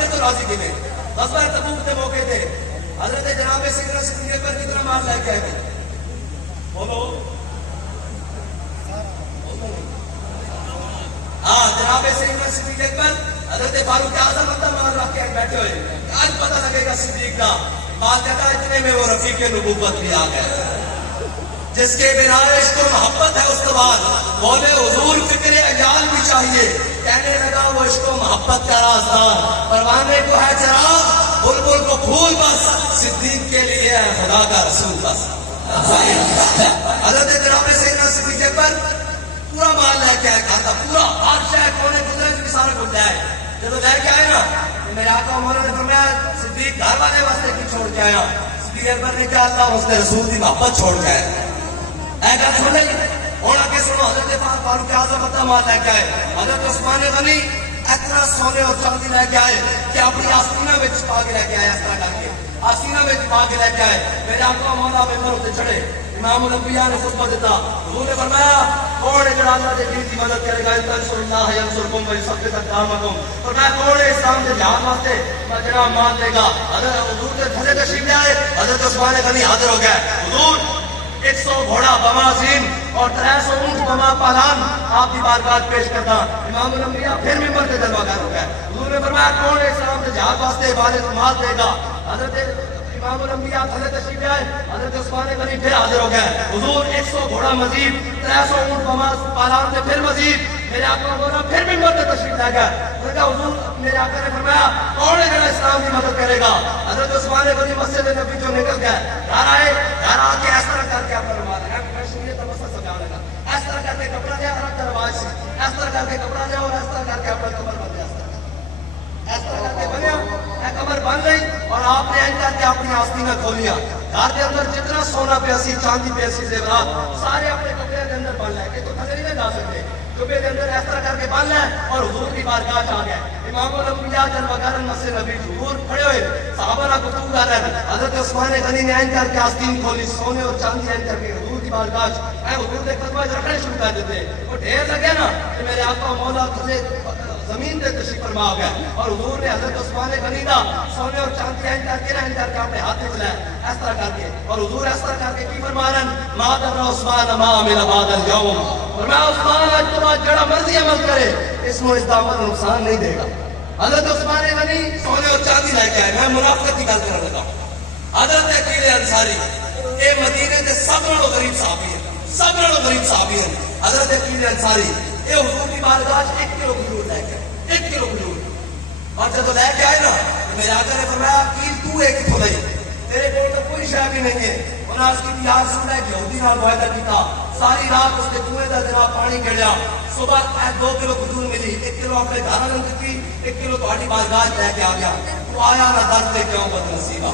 سارے تو راضی تھے غزوہ تبوک کے موقع تھے حضرت جناب سیدنا صدیق اکبر کتنا مال لے کے آئے بولو ہاں جناب سیدنا صدیق اکبر حضرت فاروق اعظم اپنا مال رکھ کے بیٹھے ہوئے آج پتہ لگے گا صدیق کا بات کہتا ہے اتنے میں وہ رفیق نبوت بھی آ گئے جس کے بنا عشق و محبت ہے اس کے بعد بولے حضور فکر اجال بھی چاہیے کہنے لگا وہ عشق و محبت کا رازدار پروانے کو ہے چراغ بلبل کو پھول بس صدیق کے لیے ہے خدا کا رسول بس حضرت جناب سیدنا صدیق اکبر پورا مال لے کے آئے کہا تھا پورا ہر شہر کونے گزرے بھی سارے کو لے آئے جب لے کے آئے نا میرے آقا مولا نے فرمایا صدیق گھر والے واسطے کی چھوڑ کے آیا صدیق اکبر نے کہا اللہ اس کے رسول کی محبت چھوڑ کے آئے اے گل سن لئی ہن اگے سنو حضرت فاروق اعظم اپنا مال لے کے آئے حضرت عثمان غنی اتنا سونے اور چاندی لے کے آئے کہ اپنی آستینہ میں چھپا کے لے کے آئے اس طرح کر کے آستینہ میں چھپا کے لے کے آئے میرے آقا مولا ممبر تے چڑھے امام الانبیاء نے خطبہ دیتا حضور نے فرمایا کون ہے جڑا اللہ کے دین کی مدد کرے گا انصر اللہ ینصرکم ویثبت اقدامکم فرمایا کون ہے اسلام کے جہاد واسطے جڑا مال دے گا حضرت حضور کے تھلے تشریف لے آئے حضرت عثمان غنی حاضر ہو گئے حضور 100 گھوڑا بما عظیم اور 300 اونٹ بما پالان آپ کی بارگاہ پیش کرتا امام الانبیاء پھر ممبر سے جلوہ گر ہو گئے حضور نے فرمایا کون ہے اسلام کے جہاد واسطے عبادت مال دے گا حضرت امام الانبیاء تھلے تشریف آئے حضرت عثمان غنی پھر حاضر ہو گئے حضور 100 گھوڑا مزید 300 اونٹ بما پالان سے پھر مزید میرے آقا مولا پھر ممبر سے تشریف لے گئے میں کہا حضور میرے آقا نے فرمایا کون ہے جو اسلام کی مدد کرے گا حضرت عثمان غنی مسجد نبی جو نکل گئے گھر آئے گھر آ کے اس طرح کر کے اپنا رومال ہے میں شریعت کا مسئلہ سمجھانے لگا اس طرح کر کے کپڑا دیا عرب کا رواج سے اس طرح کر کے کپڑا دیا اور اس طرح کر کے اپنا کمر بن گیا اس طرح کر کے بنیا کمر بن گئی اور آپ نے این کر کے اپنی آستینہ کھولیا گھر کے اندر جتنا سونا پیسی چاندی پیسی زیورات سارے اپنے کپڑے کے اندر بن لے کہ تو تھلے نہیں جا سکتے کپڑے کے اندر اس طرح کر کے بن لے اور حضور کی بارگاہ آ گئے امام الانبیاء جلوہ گر مسجد نبی حضور کھڑے ہوئے صحابہ نہ گفتگو کر رہے ہیں حضرت عثمان غنی نے این کر کے آستین کھولی سونے اور چاندی این کر کے حضور کی بارگاہ اے حضور کے قدموں میں رکھنے شروع کر دیتے وہ ڈھیر لگے نا کہ میرے آقا مولا تھلے زمین پہ تشریف فرما ہو گیا اور حضور نے حضرت عثمان غنی کا سونے اور چاندی این کر کے اپنے ہاتھ میں چلایا اس طرح کر کے اور حضور اس طرح کر کے کی فرما رہے ہیں ما در عثمان ما عمل بعد اليوم فرمایا عثمان آج تو آج جڑا مرضی عمل کرے اس میں اس دعوت نقصان نہیں دے گا حضرت عثمان غنی سونے اور چاندی لے کے آئے میں منافقت کی گل کرنے لگا حضرت عقیل انصاری اے مدینے کے سب نالوں غریب صحابی ہیں سب نالوں غریب صحابی ہیں حضرت عقیل انصاری اے حضور کی بارگاہ 1 کلو کھجور لے کے 1 کلو کھجور اور جب لے کے آئے نا تو میرے آقا نے فرمایا عقیل تو ایک کتوں نہیں تیرے کو تو کوئی شے بھی نہیں ہے انہوں نے اس کی یاد سن ہے کہ یہودی نال معاہدہ کیتا ساری رات اس کے کنویں کا جناب پانی گڑیا صبح 2 کلو کھجور ملی 1 کلو اپنے گھر والوں کو دی 1 کلو تہاڈی بارگاہ لے کے آ گیا تو آیا نہ در تے کیوں بد نصیبہ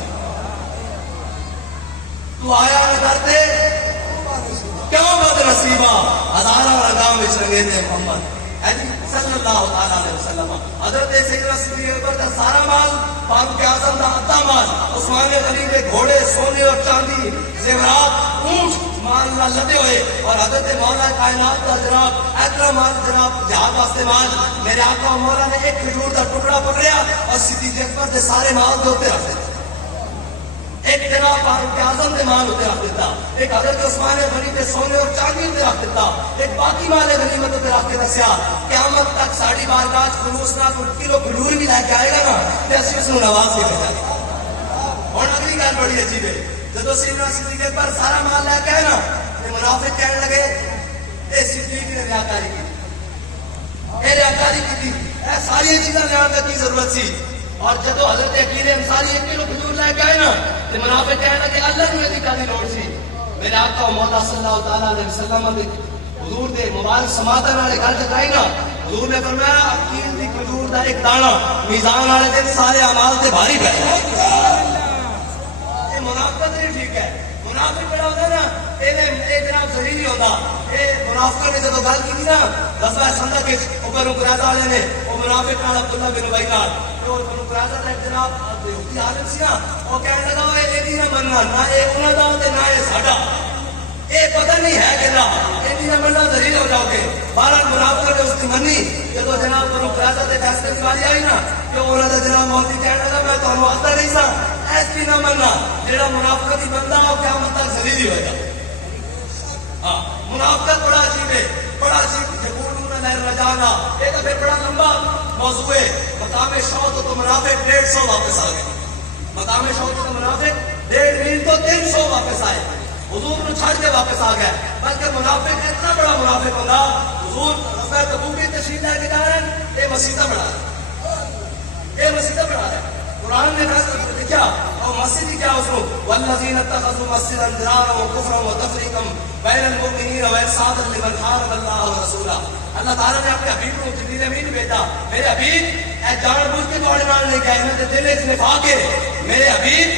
تو آیا نہ در تے کیوں بد نصیبہ ہزاراں رنگاں وچ رنگے تے محمد صلی اللہ علیہ وسلم حضرت سیدنا صدیق اکبر کا سارا مال فاروق اعظم کا آدھا مال عثمان غنی کے گھوڑے سونے اور چاندی زیورات اونٹ مال نہ لدے ہوئے اور حضرت مولا کائنات کا جناب اتنا مال جناب جہاد واسطے مال میرے آقا مولا نے ایک کھجور کا ٹکڑا پکڑیا اور صدیق اکبر کے سارے مال دے اوتے رکھ دیتے ایک جناب فاروق اعظم کے مال ہوتے رکھ دیتا ایک حضرت عثمان غنی کے سونے اور چاندی ہوتے رکھ دیتا ایک باقی مال غنیمت ہوتے رکھ کے دسیا قیامت تک ساڑی بارگاہ خلوص نہ کوئی کلو کھجور بھی لے کے آئے گا نا تے اسی اس نوں نواز کے بھیجا ہن اگلی گل بڑی عجیب ہے جدو سیدنا صدیق اکبر سارا مال لے کے آئے نا تے منافق کہنے لگے اے صدیق نے ریاکاری کی اے ریاکاری کی اے ساری چیزاں لیان کی ضرورت سی اور جدو حضرت عقیل انصاری 1 کلو کھجور لے کے آئے نا تے منافق کہنے لگے اللہ نے دی کاری لوڑ سی میرے آقا مولا صلی اللہ تعالی علیہ وسلم دے حضور دے مبارک سماعتاں والے گل چکائی نا حضور نے فرمایا عقیل دی کھجور دا ایک دانہ میزان والے دن سارے اعمال تے بھاری پے یہ منافقت نہیں ٹھیک ہے منافق بڑا ہوتا ہے نا یہ جناب صحیح نہیں ہوتا یہ منافقہ نے جب گل کی نا غزوہ خندق کے اوپر قریظہ والے نے وہ منافق نال عبداللہ بن ابی نال جو قریظہ دا جناب یہودی عالم سی نا وہ کہنے لگا وہ یہ نہ مننا نہ یہ انہاں دا تے نہ یہ ساڈا یہ پتہ نہیں ہے کہ نہ یہ نہ مننا ذلیل ہو جاؤ گے بہرحال منافق نے اس کی منی جب جناب قریظہ دے فیصلے کی باری آئی نا کہ انہوں نے جناب موتی کہنا تھا میں تو آتا نہیں سا ایسی نہ مننا جڑا منافقت ہی بندہ ہو کیا مطلب ذلیل ہی ہوئے گا. ہاں منافقت بڑا عجیب ہے, بڑا عجیب. یقولون لا رجانا یہ تو پھر بڑا لمبا موضوع ہے. مقام شوق تو منافق 150 واپس آ گئے. مقام شوق تو منافق 1.5 میل تو 300 واپس آئے. حضور نے چھڑ کے واپس آ گیا. بلکہ منافق اتنا بڑا منافق ہوگا حضور غزوہ تبوک کی تشریح لے کے جا رہے ہیں یہ مسجدہ بنا رہے ہیں, یہ مسجدہ بنا رہے ہیں. قرآن نے کیا اور مسجد کی کیا اصول والذین اتخذوا مسجدا ضرارا وکفرا وتفریقا بین المؤمنین وارصادا لمن حارب اللہ ورسولہ. اللہ تعالیٰ نے اپنے حبیب کو جبریل امین بھیجا. میرے حبیب اے جان بوجھ کے تھوڑے نال لے کے آئے انہوں نے دل وچ نفاق ہے. میرے حبیب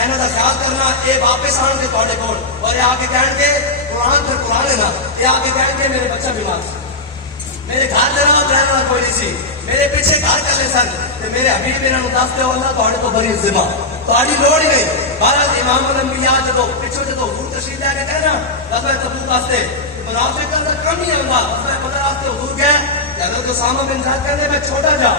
اینا دا خیال کرنا اے واپس آن کے تھوڑے کول اور یہ آ کے کہن کے قرآن پھر قرآن ہے نا یہ آ کے کہن کے میرے بچہ بیمار سی, میرے گھر دے رات رہنے والا کوئی نہیں سی, میرے پیچھے گھر کلے سن تے میرے حبیب انہاں نوں دس دے اللہ تھوڑے تو بری ذمہ تھوڑی لوڑ ہی نہیں. بہرحال امام الانبیاء جدو پچھو جدو حضور تشریف لے کے کہنا غزوہ تبوک واسطے منافقاں دا کم ہی ہوندا. غزوہ بدر واسطے حضور گئے حضرت اسامہ بن زید کہندے میں چھوٹا جا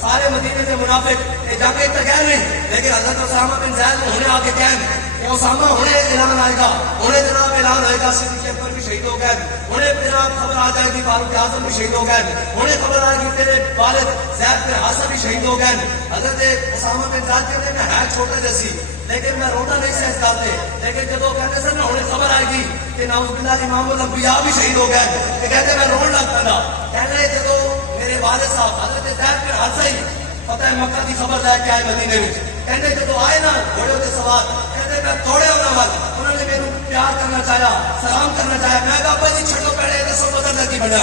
سارے مدینے کے منافق یہ جنگ تک گئے نہیں, لیکن حضرت اسامہ بن زید انہیں آ کے کہن کہ اسامہ انہیں اعلان آئے گا, انہیں جناب اعلان ہوئے گا صدیق اکبر بھی شہید ہو گئے, انہیں جناب خبر آ جائے گی فاروق اعظم بھی شہید ہو گئے, انہیں خبر آئے گی تیرے والد زید بن حارثہ بھی شہید ہو گئے. حضرت اسامہ بن زید کہتے ہیں میں ہے چھوٹا جیسی لیکن میں روتا نہیں سہ کرتے, لیکن جب وہ کہتے سر انہیں خبر آئے گی کہ نعوذ باللہ امام الانبیاء بھی شہید ہو گئے کہ کہتے میں رون لگ پڑا. کہنے جب میرے والد صاحب حضرت زید بن حارثہ ہی پتہ مکہ کی خبر لے کے آئے مدینے میں, کہنے جب آئے نا گھوڑے کے سوار کہتے میں توڑے ہونا وال انہوں نے میرے پیار کرنا چاہیا سلام کرنا چاہیا. میں کہا ابا جی چھٹو پہلے دسو بدر لگی بنا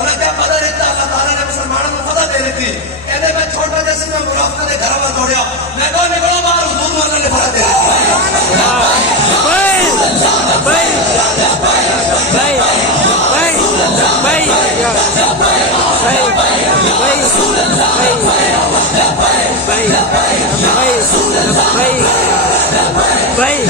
انہیں کیا بدر اتنا اللہ تعالیٰ نے مسلمانوں کو فتح دے دیتی. کہتے میں چھوٹا جیسے میں منافقت کے گھر میں دوڑیا میں کہا نکلو باہر حضور نے اللہ نے فتح دے Bye.